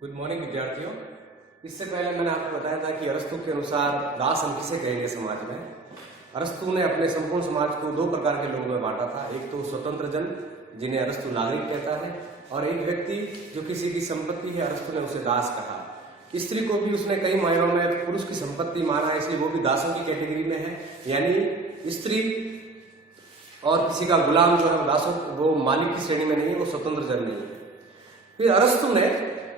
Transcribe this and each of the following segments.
Good morning विद्यार्थियों। इससे पहले मैंने आपको बताया था कि अरस्तु के अनुसार दास हम किसे कहेंगे समाज में। अरस्तु ने अपने संपूर्ण समाज को दो प्रकार के लोगों में बांटा था। एक तो स्वतंत्र जन जिन्हें अरस्तु नागरिक कहता है, और एक व्यक्ति जो किसी की संपत्ति है, अरस्तु ने उसे दास कहा। स्त्री को भी उसने कई मायनों में पुरुष की संपत्ति माना, इसलिए वो भी दासों की कैटेगरी में है। यानी स्त्री और किसी का गुलाम जो है दासों, वो मालिक की श्रेणी में नहीं है, वो स्वतंत्र जन नहीं है। फिर अरस्तु ने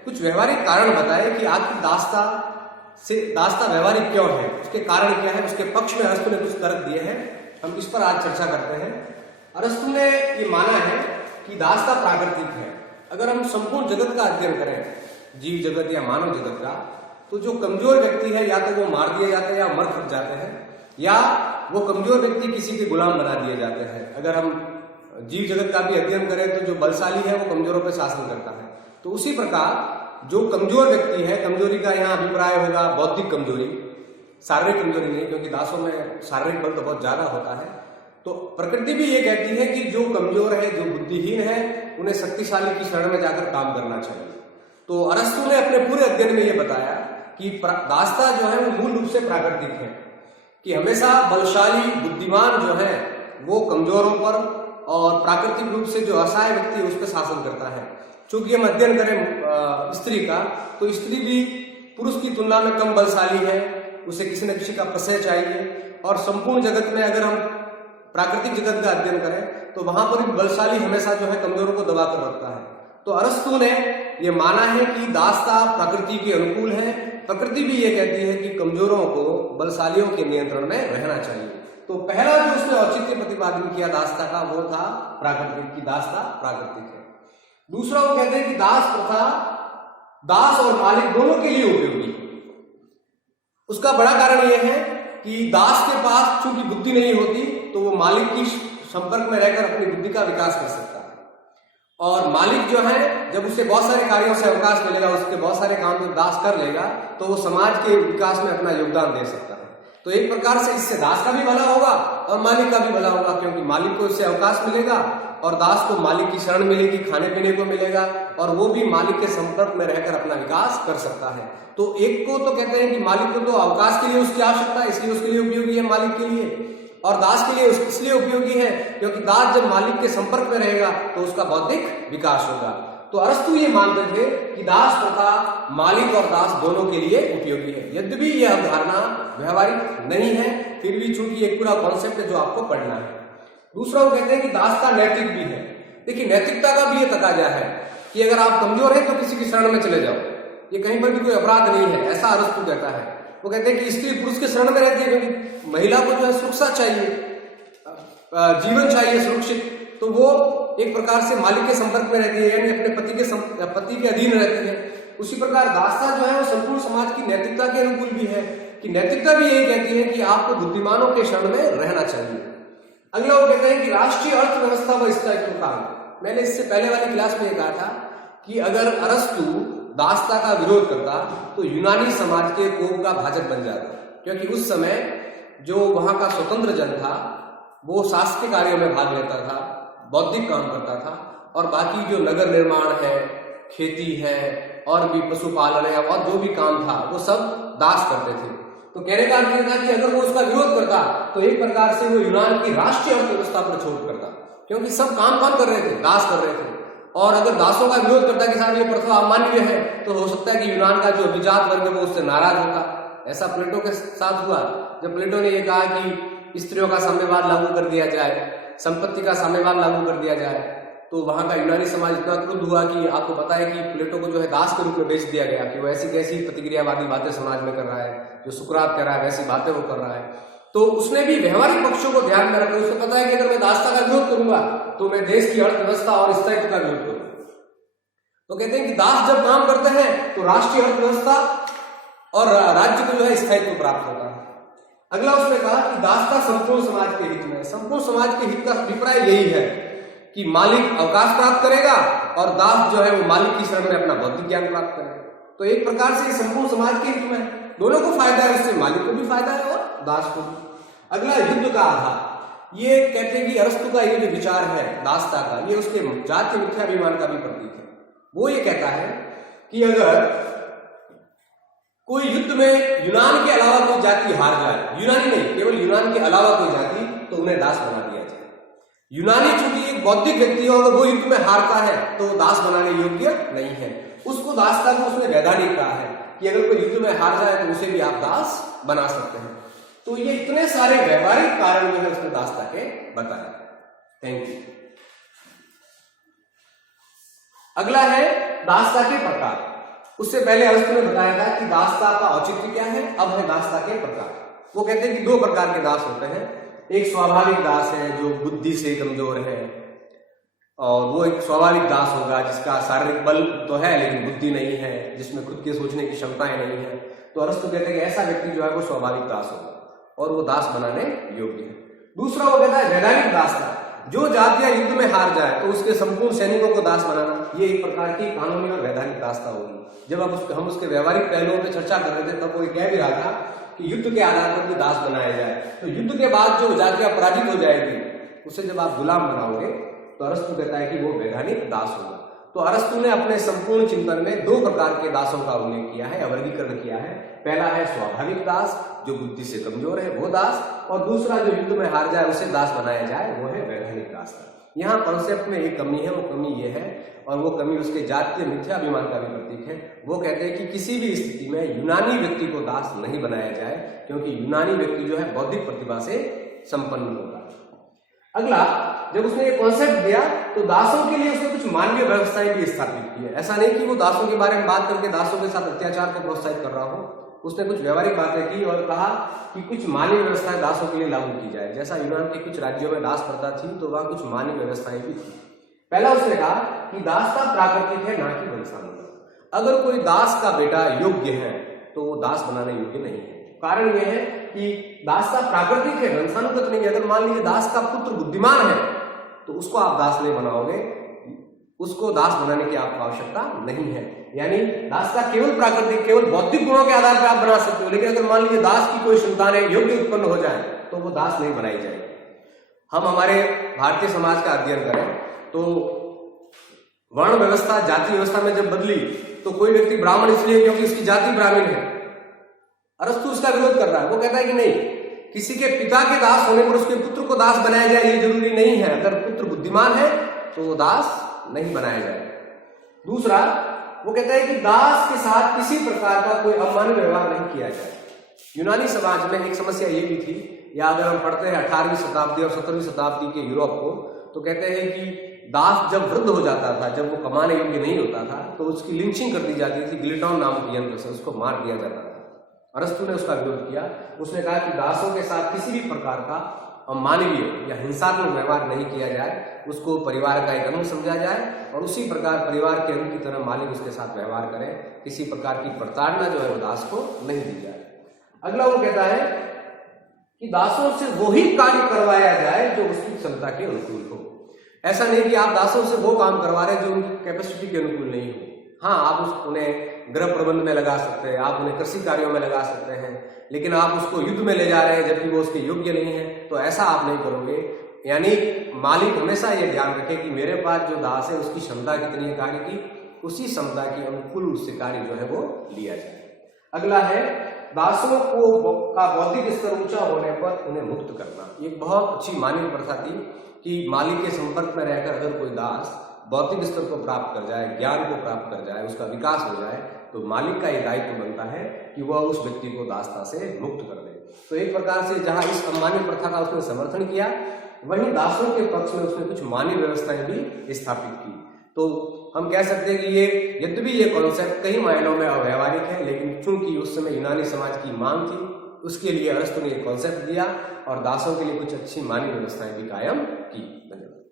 कुछ व्यवहारिक कारण बताए कि आखिर दासता व्यवहारिक क्यों है, उसके कारण क्या है। उसके पक्ष में अरस्तु ने कुछ तर्क दिए हैं, हम इस पर आज चर्चा करते हैं। अरस्तु ने ये माना है कि दासता प्राकृतिक है। अगर हम संपूर्ण जगत का अध्ययन करें, जीव जगत या मानव जगत का, तो जो कमजोर व्यक्ति है या तो वो मार दिए जाते हैं या मर खप जाते हैं, या वो कमजोर व्यक्ति किसी के गुलाम बना दिए जाते हैं। अगर हम जीव जगत का भी अध्ययन करें तो जो बलशाली है वो कमजोरों पर शासन करता है। तो उसी प्रकार जो कमजोर व्यक्ति है, कमजोरी का यहाँ अभिप्राय होगा बौद्धिक कमजोरी, शारीरिक कमजोरी नहीं, क्योंकि दासों में शारीरिक बल तो बहुत ज्यादा होता है। तो प्रकृति भी ये कहती है कि जो कमजोर है, जो बुद्धिहीन है, उन्हें शक्तिशाली की शरण में जाकर काम करना चाहिए। तो अरस्तु ने अपने पूरे अध्ययन में ये बताया कि दासता जो है वो मूल रूप से प्राकृतिक है, कि हमेशा बलशाली बुद्धिमान जो है वो कमजोरों पर, और प्राकृतिक रूप से जो असहाय व्यक्ति है उस पर शासन करता है। चूंकि हम अध्ययन करें स्त्री का, तो स्त्री भी पुरुष की तुलना में कम बलशाली है, उसे किसी न किसी का प्रश्रय चाहिए। और संपूर्ण जगत में अगर हम प्राकृतिक जगत का अध्ययन करें तो वहां पर बलशाली हमेशा जो है कमजोरों को दबा कर रखता है। तो अरस्तु ने यह माना है कि दासता प्रकृति के अनुकूल है। प्रकृति भी ये कहती है कि कमजोरों को बलशालियों के नियंत्रण में रहना चाहिए। तो पहला जो उसने औचित्य प्रतिपादन किया दासता का, वो था प्राकृतिक, की दासता प्राकृतिक है। दूसरा वो कहते हैं कि दास प्रथा दास और मालिक दोनों के लिए उपयोगी। उसका बड़ा कारण यह है कि दास के पास चूंकि बुद्धि नहीं होती, तो वो मालिक की संपर्क में रहकर अपनी बुद्धि का विकास कर सकता है। और मालिक जो है, जब उसे बहुत सारे कार्यों से अवकाश मिलेगा, उसके बहुत सारे काम जब दास कर लेगा, तो वो समाज के विकास में अपना योगदान दे सकता है। तो एक प्रकार से इससे दास का भी भला होगा और मालिक का भी भला होगा, क्योंकि मालिक को इससे अवकाश मिलेगा और दास को मालिक की शरण मिलेगी, खाने पीने को मिलेगा, और वो भी मालिक के संपर्क में रहकर अपना विकास कर सकता है। तो एक को तो कहते हैं कि मालिक को तो अवकाश के लिए उसकी आवश्यकता है, इसलिए उसके लिए उपयोगी है मालिक के लिए, और दास के लिए इसलिए उपयोगी है क्योंकि दास जब मालिक के संपर्क में रहेगा तो उसका बौद्धिक विकास होगा। तो अरस्तु ये मानते थे कि दास प्रथा मालिक और दास दोनों के लिए उपयोगी है। यद्यपि यह अवधारणा व्यवहारिक नहीं है, फिर भी चूंकि एक पूरा कॉन्सेप्ट है जो आपको पढ़ना है। दूसरा वो कहते हैं कि दासता नैतिक भी है। देखिए, नैतिकता का भी ये तकाजा है कि अगर आप कमजोर हैं तो किसी की शरण में चले जाओ, ये कहीं पर भी कोई अपराध नहीं है, ऐसा अरस्तु कहता है। वो कहते हैं कि स्त्री पुरुष के शरण में रहती है क्योंकि महिला को जो है सुरक्षा चाहिए, जीवन चाहिए सुरक्षित, तो वो एक प्रकार से मालिक के संपर्क में रहती है, यानी अपने पति के अधीन रहती है। उसी प्रकार दासता जो है वो संपूर्ण समाज की नैतिकता के अनुकूल भी है, कि नैतिकता भी यही कहती है कि आपको बुद्धिमानों के शरण में रहना चाहिए। अगला वो कहते हैं कि राष्ट्रीय अर्थव्यवस्था व स्थायित्व का। मैंने इससे पहले वाली क्लास में ये कहा था कि अगर अरस्तु दासता का विरोध करता तो यूनानी समाज के कोप का भाजक बन जाता, क्योंकि उस समय जो वहां का स्वतंत्र जन था वो शासकीय कार्यों में भाग लेता था, बौद्धिक काम करता था, और बाकी जो नगर निर्माण है, खेती है, और भी पशुपालन है, और जो भी काम था वो सब दास करते थे। तो कहने का अर्थ यह था कि अगर वो उसका विरोध करता तो एक प्रकार से वो यूनान की राष्ट्रीय अर्थव्यवस्था पर चोट करता, क्योंकि सब काम कौन कर रहे थे, दास कर रहे थे। और अगर दासों का विरोध करता कि साहब ये प्रथा अमान्य है, तो हो सकता है कि यूनान का जो अभिजात वर्ग है वो उससे नाराज होता। ऐसा प्लेटो के साथ हुआ, जब प्लेटो ने यह कहा कि स्त्रियों का साम्यवाद लागू कर दिया जाए, संपत्ति का साम्यवाद लागू कर दिया जाए, तो वहां का यूनानी समाज इतना क्रुद्ध हुआ कि आपको पता है कि प्लेटो को जो है दास के रूप में बेच दिया गया, कि वो ऐसी कैसी प्रतिक्रियावादी बातें समाज में कर रहा है, जो सुकरात कह रहा है वैसी बातें वो कर रहा है। तो उसने भी व्यवहारिक पक्षों को ध्यान में रखा। उसको पता है कि अगर मैं दासता का विरोध करूंगा तो मैं देश की अर्थव्यवस्था और स्थायित्व का विरोध करूंगा। तो कहते हैं कि दास जब काम करते हैं तो राष्ट्रीय अर्थव्यवस्था और राज्य को जो है स्थायित्व प्राप्त होता है। अगला उसने कहा कि दासता संपूर्ण समाज के हित में। संपूर्ण समाज के हित का अभिप्राय यही है कि मालिक अवकाश प्राप्त करेगा और दास जो है वो मालिक की शरण में अपना बौद्धिक ज्ञान प्राप्त करेगा। तो एक प्रकार से संपूर्ण समाज के हित में दोनों को फायदा है, उससे मालिक को भी फायदा है और दास को भी। अगला युद्ध का आधार। ये कहते हैं कि अरस्तु का ये जो विचार है दासता का, ये उसके जातीय मिथ्याभिमान का भी प्रतीक है। वो ये कहता है कि अगर कोई युद्ध में यूनान के अलावा कोई जाति हार जाए, यूनानी नहीं, केवल यूनान के अलावा कोई जाति, तो उन्हें दास बना दिया जाए। यूनानी चूंकि एक बौद्धिक व्यक्ति है, अगर वो युद्ध में हारता है तो दास बनाने योग्य नहीं है। उसको दासता को उसने वैधानिक कहा है कि अगर कोई युद्ध में हार जाए तो उसे भी आप दास बना सकते हैं। तो ये इतने सारे व्यवहारिक कारण जो है उसने दासता के बताए। Thank you. अगला है दासता के प्रकार। उससे पहले अरस्तु ने बताया था कि दासता का औचित्य क्या है, अब है दासता के प्रकार। वो कहते हैं कि दो प्रकार के दास होते हैं। एक स्वाभाविक दास है जो बुद्धि से कमजोर है, और वो एक स्वाभाविक दास होगा जिसका शारीरिक बल तो है लेकिन बुद्धि नहीं है, जिसमें खुद के सोचने की क्षमताएं नहीं है। तो अरस्तु कहते हैं कि ऐसा व्यक्ति जो है वो स्वाभाविक दास होगा और वो दास बनाने योग्य है। दूसरा वो कहता है वैधानिक दासता, जो जातियां युद्ध में हार जाए तो उसके संपूर्ण सैनिकों को दास बनाना, ये एक प्रकार की कानूनी और वैधानिक दासता होगी। जब हम उसके व्यवहारिक पहलुओं पर चर्चा कर रहे थे तब वो कह भी रहा था कि युद्ध के आधार पर भी दास बनाया जाए। तो युद्ध के बाद जो जातियां पराजित हो जाएगी उसे जब आप गुलाम बनाओगे तो अरस्तु कहता है कि वो वैधानिक दास होगा। तो अरस्तु ने अपने संपूर्ण चिंतन में दो प्रकार के दासों का उल्लेख किया है, वर्गीकरण किया है। पहला है स्वाभाविक दास, जो बुद्धि से कमजोर है वो दास, और दूसरा जो युद्ध में हार जाए उसे दास बनाया जाए, वो है वैधानिक दास। यहाँ कॉन्सेप्ट में एक कमी है, वो कमी ये है, और वो कमी उसके जातीय मिथ्याभिमान का भी प्रतीक है। वो कहते हैं कि किसी भी स्थिति में यूनानी व्यक्ति को दास नहीं बनाया जाए, क्योंकि यूनानी व्यक्ति जो है बौद्धिक प्रतिभा से संपन्न होगा। अगला, जब उसने ये कॉन्सेप्ट दिया तो दासों के लिए उसने कुछ मानवीय व्यवस्थाएं भी स्थापित की है। ऐसा नहीं कि वो दासों के बारे में बात करके दासों के साथ अत्याचार को प्रोत्साहित कर रहा हो। उसने कुछ व्यवहारिक बातें की और कहा कि कुछ मानवीय व्यवस्थाएं दासों के लिए लागू की जाए। जैसा यूनान के कुछ राज्यों में दास प्रथा थी तो वहां कुछ मानवीय व्यवस्थाएं भी थी। पहला उसने कहा कि दासता प्राकृतिक है, ना कि वंशानुगत। अगर कोई दास का बेटा योग्य है तो वो दास बनाने योग्य नहीं है। कारण यह है कि दासता प्राकृतिक है, वंशानुगत नहीं है। अगर मान लीजिए दास का पुत्र बुद्धिमान है तो उसको आप दास नहीं बनाओगे, उसको दास बनाने की आपको आवश्यकता नहीं है। यानी दासता केवल प्राकृतिक, केवल बौद्धिक गुणों के आधार पर आप बना सकते हो। लेकिन अगर मान लीजिए दास की कोई संतानें योग्य उत्पन्न हो जाए तो वो दास नहीं बनाई जाएगी। हम हमारे भारतीय समाज का अध्ययन करें तो वर्ण व्यवस्था, जाति व्यवस्था में जब बदली तो कोई व्यक्ति ब्राह्मण इसलिए क्योंकि उसकी जाति ब्राह्मण है, अरस्तु उसका विरोध कर रहा है। वो कहता है कि नहीं, किसी के पिता के दास होने पर उसके पुत्र को दास बनाया जाए ये जरूरी नहीं है। अगर पुत्र बुद्धिमान है तो वो दास नहीं बनाया जाए। दूसरा, वो कहता है कि दास के साथ किसी प्रकार का कोई अमान्य व्यवहार नहीं किया जाए। यूनानी समाज में एक समस्या ये भी थी, या अगर हम पढ़ते हैं 18वीं शताब्दी और 17वीं शताब्दी के यूरोप को, तो कहते हैं कि दास जब वृद्ध हो जाता था, जब वो कमाने योग्य नहीं होता था, तो उसकी लिंचिंग कर दी जाती थी, गिलेटॉन नामक यंत्र से उसको मार दिया जाता था। अरस्तु ने उसका विरोध किया। उसने कहा कि दासों के साथ किसी भी प्रकार का अमानवीय या हिंसात्मक व्यवहार नहीं किया जाए, उसको परिवार का एक अंग समझा जाए और उसी प्रकार परिवार के अंग की तरह मालिक उसके साथ व्यवहार करे। किसी प्रकार की प्रताड़ना जो है वो दास को नहीं दी जाए। अगला वो कहता है कि दासों से वही कार्य करवाया जाए जो उसकी क्षमता के अनुकूल हो। ऐसा नहीं कि आप दासों से वो काम करवा रहे जो उनकी कैपेसिटी के अनुकूल नहीं हो। हाँ, आप उन्हें गृह प्रबंध में लगा सकते हैं, आप उन्हें कृषि कार्यों में लगा सकते हैं, लेकिन आप उसको युद्ध में ले जा रहे हैं जबकि वो उसके योग्य नहीं है, तो ऐसा आप नहीं करोगे। यानी मालिक हमेशा ये ध्यान रखे कि मेरे पास जो दास है उसकी क्षमता कितनी है कार्य की, उसी क्षमता के अनुकूल उससे कार्य जो है वो लिया जाए। अगला है दासों को का बौद्धिक स्तर ऊंचा होने पर उन्हें मुक्त करना। ये बहुत अच्छी मानवीय प्रथा थी कि मालिक के संपर्क में रहकर अगर कोई दास बौद्धिक स्तर को प्राप्त कर जाए, ज्ञान को प्राप्त कर जाए, उसका विकास हो जाए, तो मालिक का ये दायित्व बनता है कि वह उस व्यक्ति को दासता से मुक्त कर दे। तो एक प्रकार से जहां इस अमान्य प्रथा का उसने समर्थन किया, वहीं दासों के पक्ष में उसने कुछ मानवीय व्यवस्थाएं भी स्थापित की। तो हम कह सकते हैं कि ये यद्यपि ये कॉन्सेप्ट कई मायनों में अव्यावहारिक है, लेकिन चूंकि उस समय यूनानी समाज की मांग थी, उसके लिए अरस्तु ने एक कॉन्सेप्ट दिया और दासों के लिए कुछ अच्छी मानवीय व्यवस्थाएं भी कायम की। धन्यवाद।